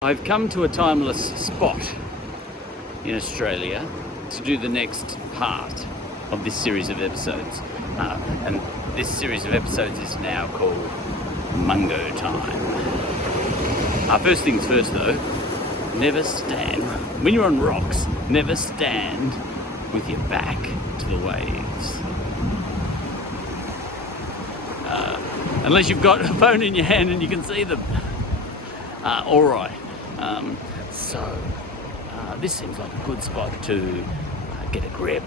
I've come to a timeless spot in Australia to do the next part of this series of episodes. And this series of episodes is now called Mungo Time. First things first though, never stand, when you're on rocks, never stand with your back to the waves. Unless you've got a phone in your hand and you can see them. Alright. This seems like a good spot to get a grip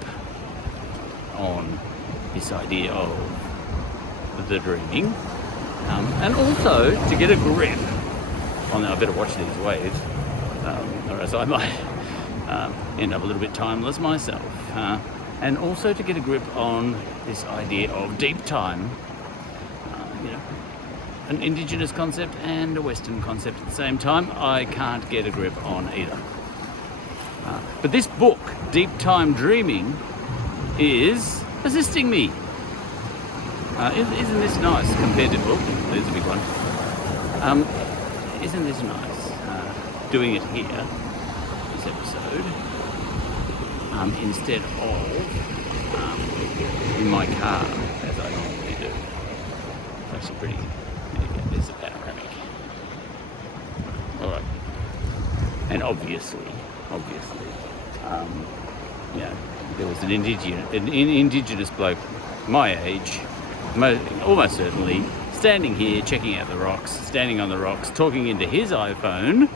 on this idea of the dreaming, and also to get a grip on, I better watch these waves, or else I might end up a little bit timeless myself, and also to get a grip on this idea of deep time, an Indigenous concept and a Western concept at the same time. I can't get a grip on either. But this book, Deep Time Dreaming, is assisting me. Isn't this nice compared to book? There's a big one. Isn't this nice? Doing it here, this episode, instead of in my car, as I normally do. It's actually pretty. There's a panoramic. All right. And obviously, there was an indigenous bloke my age, almost certainly, standing here, checking out the rocks, standing on the rocks, talking into his iPhone,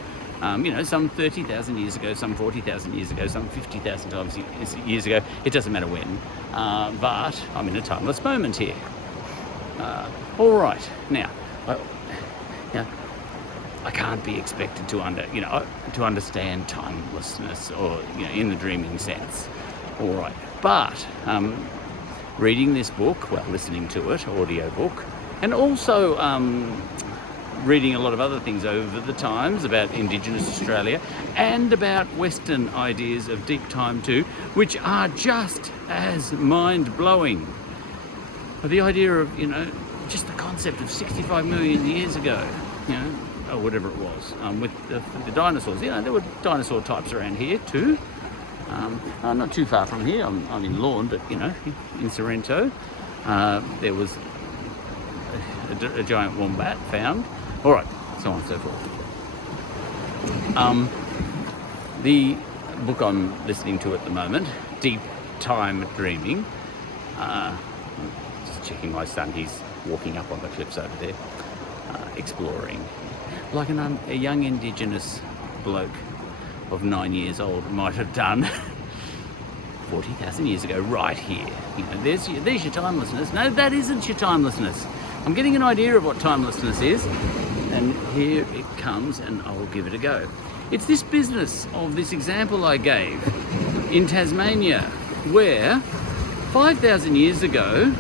some 30,000 years ago, some 40,000 years ago, some 50,000 years ago. It doesn't matter when, but I'm in a timeless moment here. All right, now, I can't be expected to understand timelessness, or in the dreaming sense. All right, but reading this book, listening to it, audio book, and also reading a lot of other things over the times about Indigenous Australia and about Western ideas of deep time too, which are just as mind-blowing. The idea of, just the concept of 65 million years ago, or whatever it was, with the dinosaurs. There were dinosaur types around here too. Not too far from here. I'm in Lawn, but in Sorrento, there was a giant wombat found. All right, so on and so forth. The book I'm listening to at the moment, Deep Time Dreaming. Just checking my son. He's walking up on the cliffs over there, exploring, like a young Indigenous bloke of 9 years old might have done 40,000 years ago, right here. There's your timelessness. No, that isn't your timelessness. I'm getting an idea of what timelessness is, and here it comes, and I'll give it a go. It's this business of this example I gave in Tasmania, where 5,000 years ago,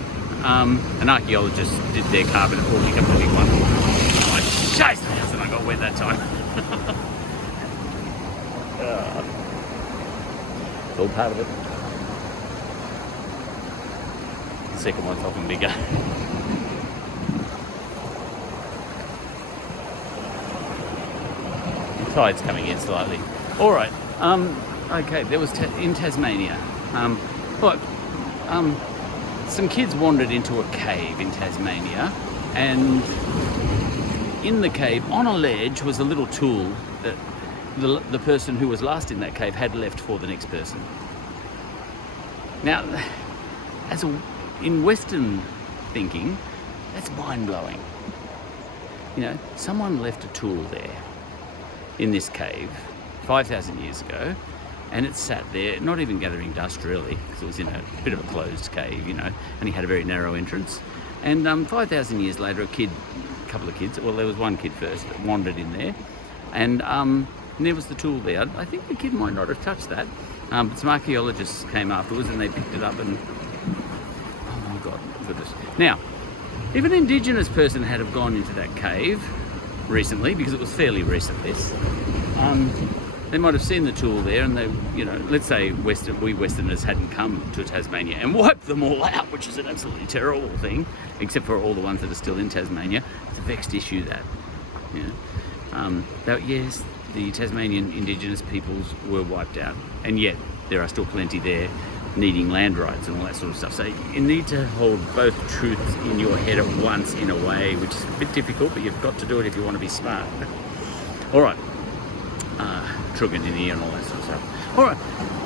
an archaeologist did their carbon walking up a big one. I'm like, chase the house, and I got wet that time. It's all part of it. The second one's often bigger. The tide's coming in slightly. All right. Okay. There was in Tasmania. Some kids wandered into a cave in Tasmania, and in the cave, on a ledge, was a little tool that the person who was last in that cave had left for the next person. Now, in Western thinking, that's mind-blowing. Someone left a tool there in this cave 5,000 years ago, and it sat there, not even gathering dust really, because it was in a bit of a closed cave, and he had a very narrow entrance. And 5,000 years later, a couple of kids, there was one kid first that wandered in there, and there was the tool there. I think the kid might not have touched that, but some archaeologists came afterwards and they picked it up, and oh my God, goodness. Now, if an Indigenous person had have gone into that cave recently, because it was fairly recent, they might have seen the tool there, and they, let's say we Westerners hadn't come to Tasmania and wiped them all out, which is an absolutely terrible thing, except for all the ones that are still in Tasmania. It's a vexed issue, that. Yes, the Tasmanian Indigenous peoples were wiped out, and yet there are still plenty there needing land rights and all that sort of stuff. So you need to hold both truths in your head at once in a way, which is a bit difficult, but you've got to do it if you want to be smart. All right. Truganini and all that sort of stuff. All right.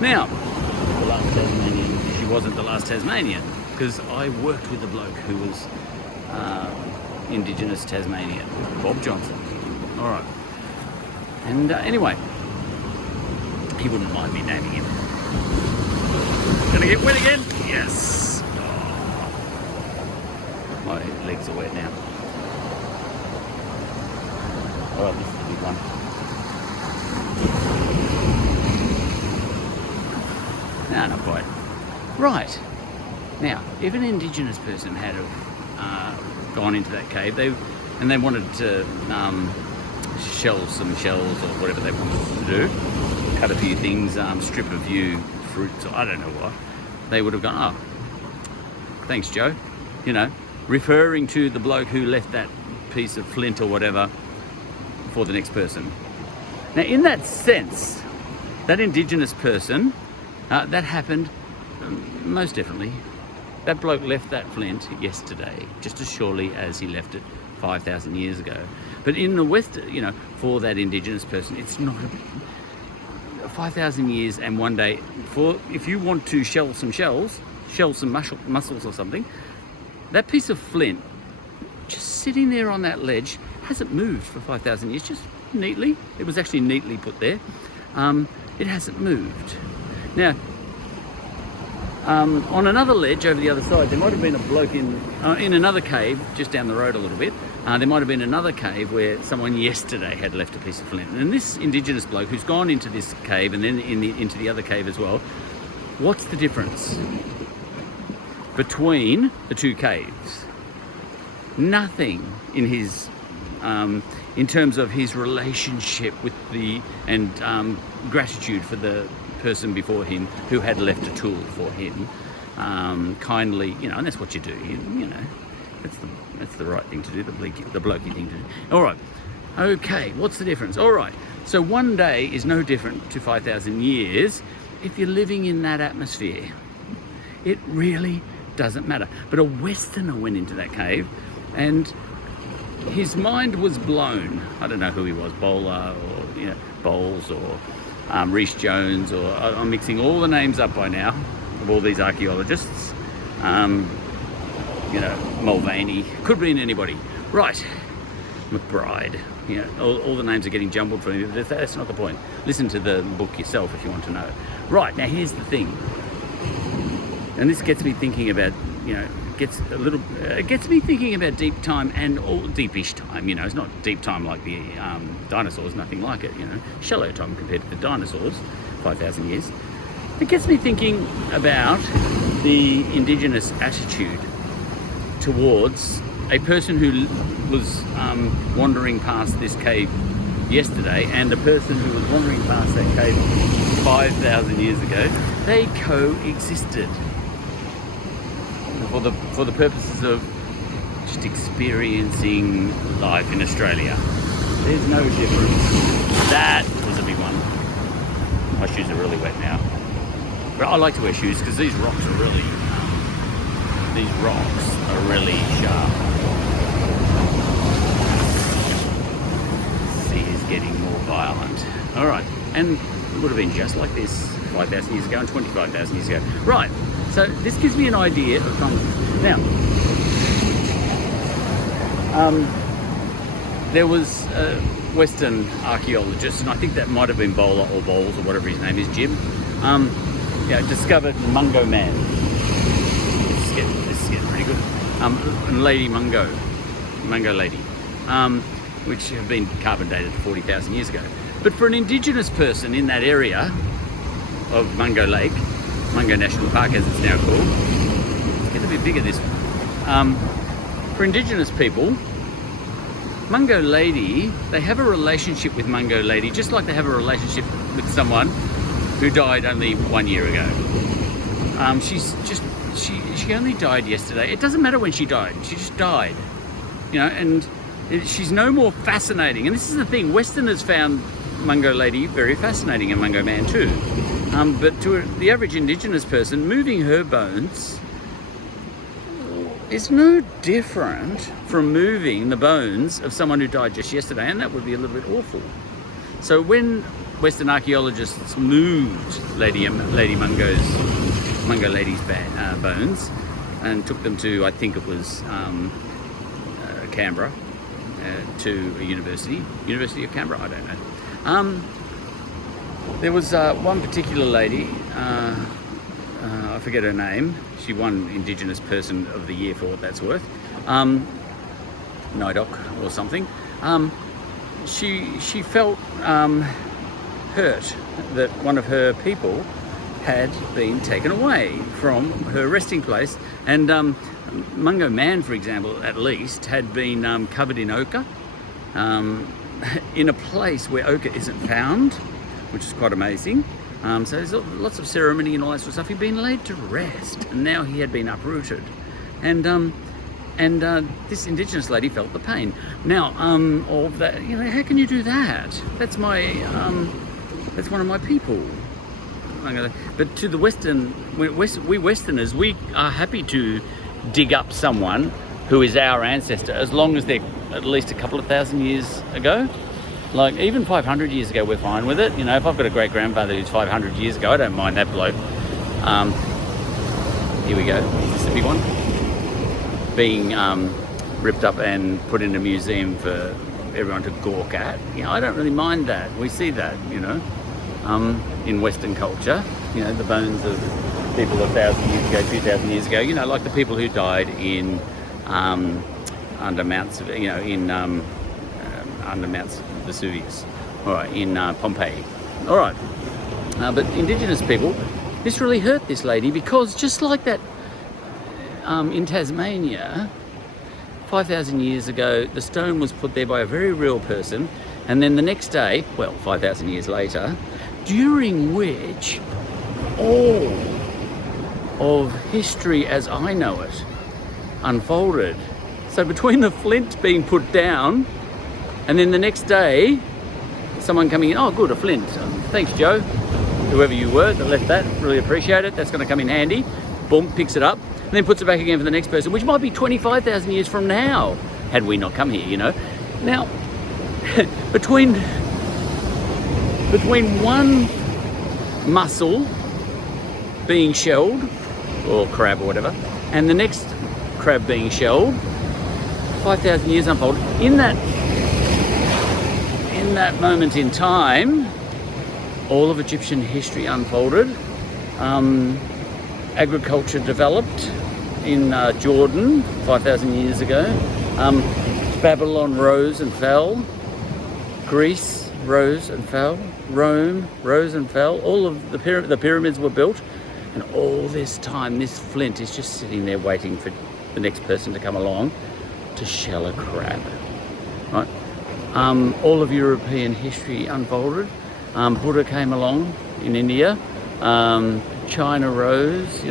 Now, the last Tasmanian, she wasn't the last Tasmanian, because I worked with a bloke who was Indigenous Tasmanian, Bob Johnson. All right. And anyway, he wouldn't mind me naming him. Gonna get wet again? Yes. Oh. My legs are wet now. All right, this is the big one. No, not quite. Right. Now, if an Indigenous person had gone into that cave, they wanted to shell some shells or whatever they wanted to do, cut a few things, strip a few fruits, or I don't know what, they would have gone, oh, thanks, Joe. You know, referring to the bloke who left that piece of flint or whatever for the next person. Now, in that sense, that Indigenous person, that happened most definitely. That bloke left that flint yesterday, just as surely as he left it 5,000 years ago. But in the West, you know, for that Indigenous person, it's not 5,000 years and one day. If you want to shell some mussels or something, that piece of flint, just sitting there on that ledge, hasn't moved for 5,000 years, just neatly. It was actually neatly put there. It hasn't moved. Now, on another ledge over the other side, there might have been a bloke in another cave just down the road a little bit. There might have been another cave where someone yesterday had left a piece of flint. And this Indigenous bloke who's gone into this cave and then into the other cave as well, what's the difference between the two caves? Nothing in his, in terms of his relationship with and gratitude for the person before him who had left a tool for him, kindly, you know, and that's what you do, you know, that's the right thing to do, the blokey thing to do. All right, okay, what's the difference? All right, so one day is no different to 5,000 years if you're living in that atmosphere. It really doesn't matter. But a Westerner went into that cave and his mind was blown. I don't know who he was, Bowler or, you know, Bowles or Rhys Jones, or I'm mixing all the names up by now of all these archaeologists. You know, Mulvaney, could have been anybody. Right, McBride, you know, all the names are getting jumbled for me. That's not the point. Listen to the book yourself if you want to know. Right, now here's the thing. And this gets me thinking about, you know, it gets me thinking about deep time and all deepish time. You know, it's not deep time like the dinosaurs, nothing like it. You know, shallow time compared to the dinosaurs, 5,000 years. It gets me thinking about the Indigenous attitude towards a person who was wandering past this cave yesterday and a person who was wandering past that cave 5,000 years ago. They coexisted for the purposes of just experiencing life in Australia. There's no difference. That was a big one. My shoes are really wet now, but I like to wear shoes because these rocks are really sharp. The sea is getting more violent. All right, and it would have been just like this 5,000 years ago and 25,000 years ago. Right. So this gives me an idea of context. Now, there was a Western archaeologist, and I think that might have been Bowler or Bowles or whatever his name is, Jim, discovered Mungo Man. This is getting pretty good. And Lady Mungo Lady, which have been carbon dated 40,000 years ago. But for an Indigenous person in that area of Mungo Lake, Mungo National Park as it's now called, let's get a bit bigger this one. For Indigenous people, Mungo Lady, they have a relationship with Mungo Lady just like they have a relationship with someone who died only 1 year ago. She only died yesterday. It doesn't matter when she died, she just died. You know, and she's no more fascinating. And this is the thing, Westerners found Mungo lady very fascinating, and Mungo man too. But to the average Indigenous person, moving her bones is no different from moving the bones of someone who died just yesterday, and that would be a little bit awful. So when Western archaeologists moved Mungo lady's bones and took them to, I think it was Canberra, to a University of Canberra, I don't know. There was one particular lady, I forget her name. She won Indigenous Person of the Year for what that's worth. NIDOC or something. She felt hurt that one of her people had been taken away from her resting place, and Mungo man, for example, at least had been covered in ochre in a place where ochre isn't found, which is quite amazing. So there's lots of ceremony and all that sort of stuff. He'd been laid to rest, and now he had been uprooted, and this Indigenous lady felt the pain. Now, all of that, how can you do that? That's one of my people. But to the we Westerners, we are happy to dig up someone who is our ancestor, as long as they're at least a couple of thousand years ago. Like even 500 years ago, we're fine with it. If I've got a great grandfather who's 500 years ago, I don't mind that bloke. Here we go. Is this a big one? Being ripped up and put in a museum for everyone to gawk at. I don't really mind that. We see that, in Western culture. The bones of people 1,000 years ago, 2,000 years ago. Like the people who died in under Mount, under Mount Vesuvius, all right, in Pompeii. All right, but Indigenous people, this really hurt this lady, because just like that in Tasmania, 5,000 years ago, the stone was put there by a very real person, and then the next day, 5,000 years later, during which all of history as I know it unfolded. So between the flint being put down and then the next day someone coming in, oh good, a flint, thanks Joe, whoever you were that left that, really appreciate it, that's going to come in handy. Boom, picks it up and then puts it back again for the next person, which might be 25,000 years from now, had we not come here, Now, between one mussel being shelled, or crab or whatever, and the next crab being shelled, 5,000 years unfolded. In that moment in time, all of Egyptian history unfolded. Agriculture developed in Jordan 5,000 years ago. Babylon rose and fell. Greece rose and fell. Rome rose and fell. All of the pyramids were built, and all this time this flint is just sitting there waiting for the next person to come along to shell a crab, right? All of European history unfolded. Buddha came along in India. China rose,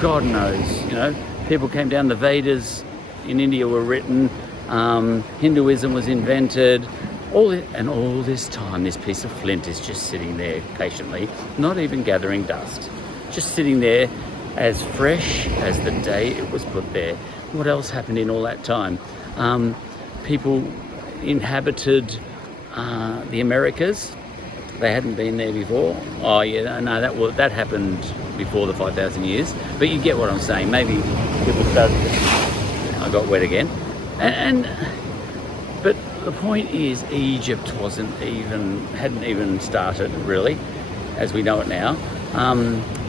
God knows, people came down. The Vedas in India were written. Hinduism was invented. All this time, this piece of flint is just sitting there patiently, not even gathering dust, just sitting there as fresh as the day it was put there. What else happened in all that time? People inhabited the Americas. They hadn't been there before. Oh yeah, no, that happened before the 5,000 years. But you get what I'm saying. Maybe people started. I got wet again. But the point is, Egypt hadn't even started really, as we know it now.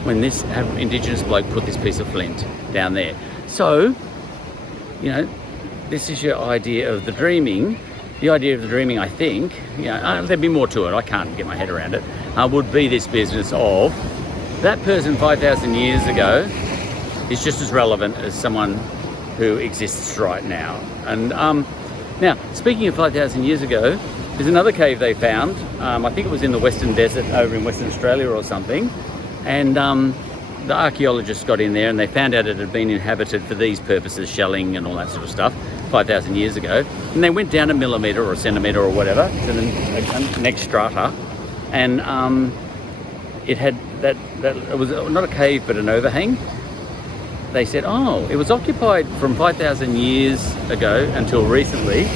When this Indigenous bloke put this piece of flint down there. So, this is your idea of the dreaming. The idea of the dreaming, I think, there'd be more to it, I can't get my head around it, would be this business of that person 5,000 years ago is just as relevant as someone who exists right now. And now, speaking of 5,000 years ago, there's another cave they found. I think it was in the Western Desert over in Western Australia or something. And the archaeologists got in there and they found out it had been inhabited for these purposes, shelling and all that sort of stuff, 5,000 years ago, and they went down a millimetre or a centimetre or whatever to the next strata, and it had it was not a cave but an overhang. They said, oh, it was occupied from 5,000 years ago until recently,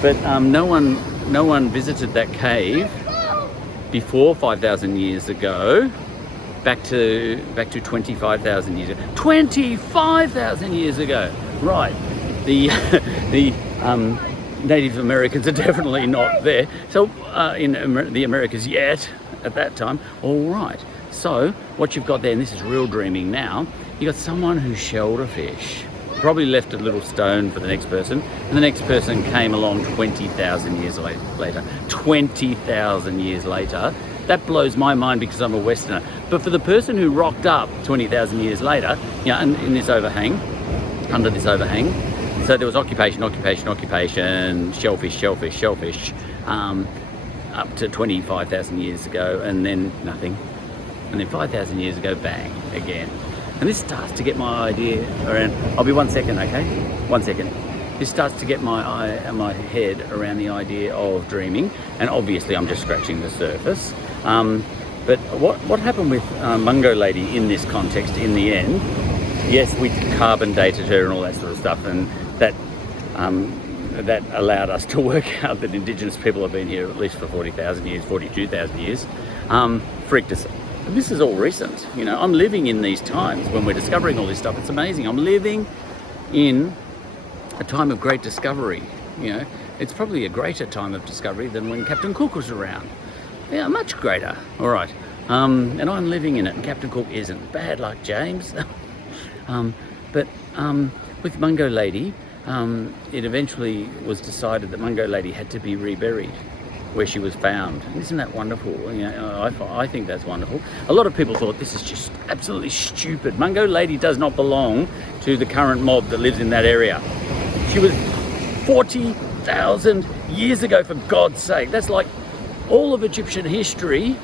but no one visited that cave before 5,000 years ago. Back to 25,000 years ago. 25,000 years ago, right? The Native Americans are definitely not there. So in the Americas yet at that time. All right. So what you've got there, and this is real dreaming now. You got someone who shelled a fish, probably left a little stone for the next person, and the next person came along 20,000 years later. 20,000 years later. That blows my mind because I'm a Westerner. But for the person who rocked up 20,000 years later, you know, in this overhang, under this overhang, so there was occupation, shellfish, up to 25,000 years ago, and then nothing. And then 5,000 years ago, bang, again. And this starts to get my idea around, I'll be 1 second, okay? 1 second. This starts to get my head around the idea of dreaming, and obviously I'm just scratching the surface. But what happened with Mungo Lady in this context in the end? Yes, we carbon dated her and all that sort of stuff, and that allowed us to work out that Indigenous people have been here at least for 40,000 years, 42,000 years. Freaked us. This is all recent. You know, I'm living in these times when we're discovering all this stuff. It's amazing. I'm living in a time of great discovery. You know, it's probably a greater time of discovery than when Captain Cook was around. Yeah, much greater. All right. And I'm living in it, and Captain Cook isn't. Bad luck, James. But with Mungo Lady, it eventually was decided that Mungo Lady had to be reburied where she was found. Isn't that wonderful? You know, I think that's wonderful. A lot of people thought this is just absolutely stupid. Mungo Lady does not belong to the current mob that lives in that area. She was 40,000 years ago, for God's sake. That's like all of Egyptian history,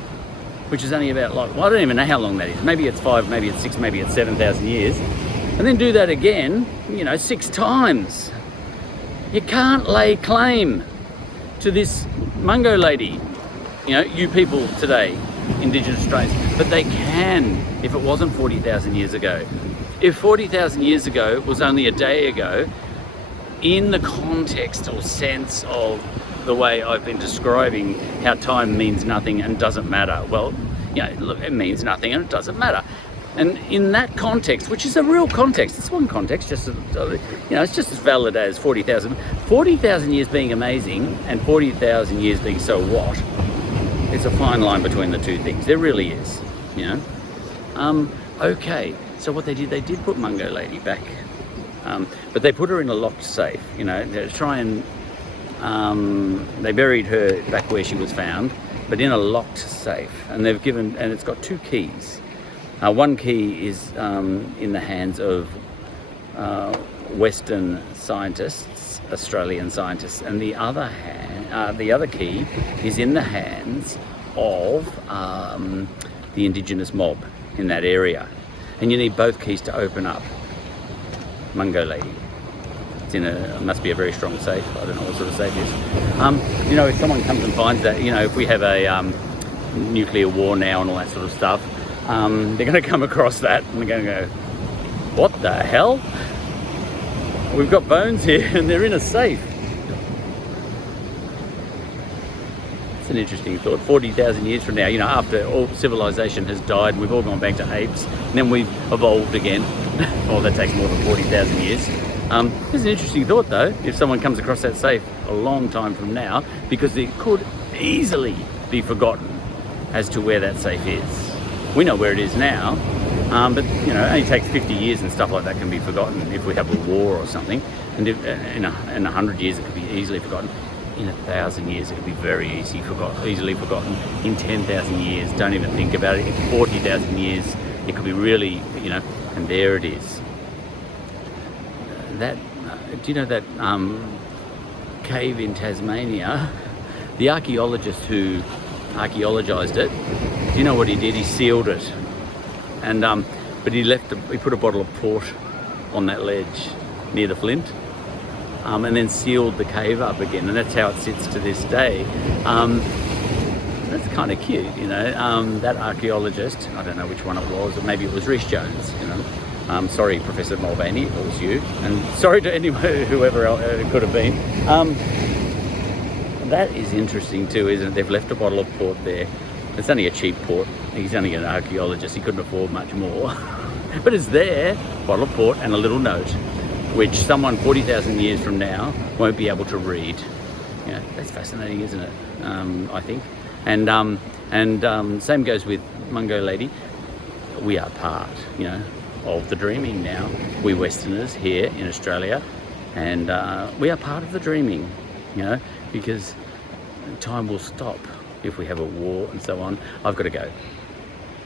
which is only about, like, well, I don't even know how long that is. Maybe it's 5, maybe it's 6, maybe it's 7,000 years. And then do that again, you know, 6 times. You can't lay claim to this Mungo Lady, you know, you people today, Indigenous Australians, but they can if it wasn't 40,000 years ago. If 40,000 years ago was only a day ago, in the context or sense of the way I've been describing how time means nothing and doesn't matter, well, you know, look, it means nothing and it doesn't matter. And in that context, which is a real context, it's one context, just, you know, it's just as valid as 40,000. 40,000 years being amazing and 40,000 years being so what? It's a fine line between the two things. There really is, you know. Okay, so what they did put Mungo Lady back. But they put her in a locked safe, you know, to try and, they buried her back where she was found, but in a locked safe. And they've given, and it's got 2 keys. One key is in the hands of Western scientists, Australian scientists, and the other key is in the hands of the Indigenous mob in that area. And you need both keys to open up Mungo Lady. It's in it must be a very strong safe. I don't know what sort of safe it is. You know, if someone comes and finds that, you know, if we have a nuclear war now and all that sort of stuff, they're going to come across that and they're going to go, what the hell? We've got bones here and they're in a safe. It's an interesting thought. 40,000 years from now, you know, after all civilization has died and we've all gone back to apes, and then we've evolved again. Oh, that takes more than 40,000 years. It's an interesting thought though, if someone comes across that safe a long time from now, because it could easily be forgotten as to where that safe is. We know where it is now, but you know, it only takes 50 years and stuff like that can be forgotten if we have a war or something. And if, in 100 years it could be easily forgotten. In 1,000 years it could be very easily forgotten. In 10,000 years, don't even think about it. In 40,000 years, it could be really, you know, and there it is. That, do you know that cave in Tasmania? The archaeologist who archaeologized it, do you know what he did? He sealed it, and but he put a bottle of port on that ledge near the flint. and then sealed the cave up again, and that's how it sits to this day. That's kind of cute, you know. That archaeologist, I don't know which one it was, or maybe it was Rhys Jones, you know. Sorry, Professor Mulvaney, if it was you, and sorry to anyone, whoever else it could have been. That is interesting too, isn't it? They've left a bottle of port there. It's only a cheap port. He's only an archaeologist. He couldn't afford much more. But it's there, bottle of port and a little note, which someone 40,000 years from now won't be able to read. You know, that's fascinating, isn't it? I think. And same goes with Mungo Lady. We are part, you know, of the dreaming now. We Westerners here in Australia, and we are part of the dreaming, you know, because time will stop if we have a war and so on. I've got to go.